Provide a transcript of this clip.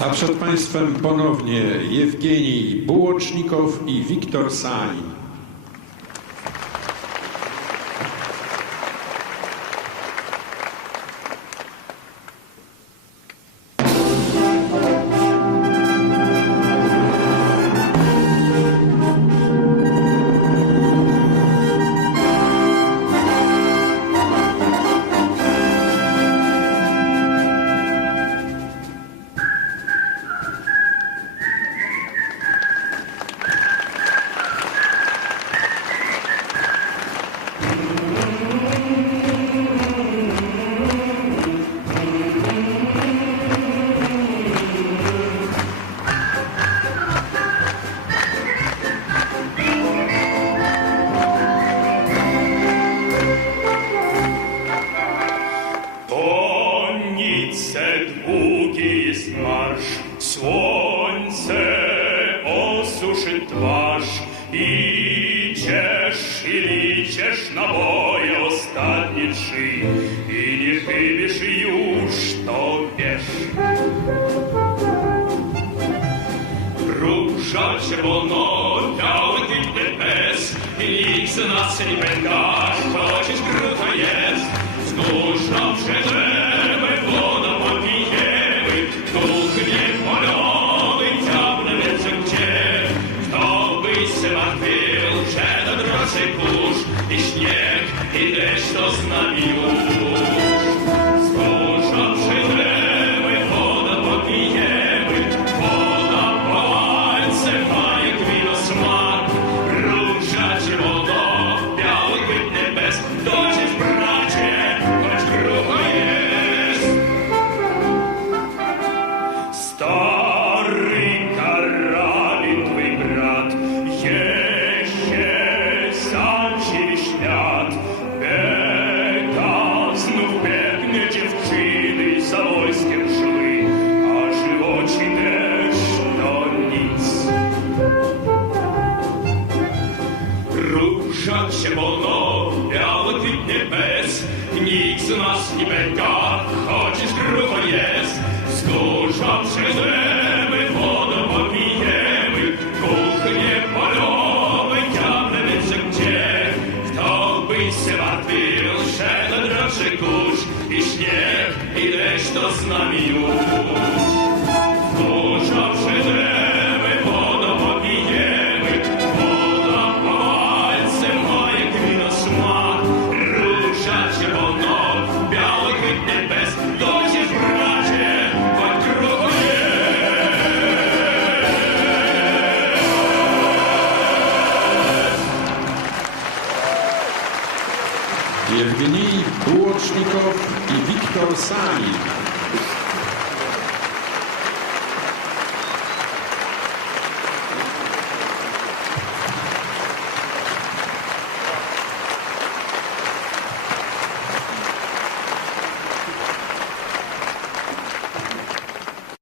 A przed Państwem ponownie Jewgenij Bułocznikow i Wiktor Sain. Весь марш Сонце осушит ваш И чешь и лічеш на бої останніший, и не вибіж юж, то беж. Ружа червоно, даутить ДПС, Лица нас не педа, Хочеш круто єс, Скучно вже теперь, что с нами будет. душаче я від небес, ніч з нас не бека, хочеш грубо єс, скушавши земи, водом обієми, кухні польови тягнене життє, хто би се вартив, ще на дрожжи куш, і снег, ідеш до з нами юж. Jewgenij Błocznikow i Wiktor sami.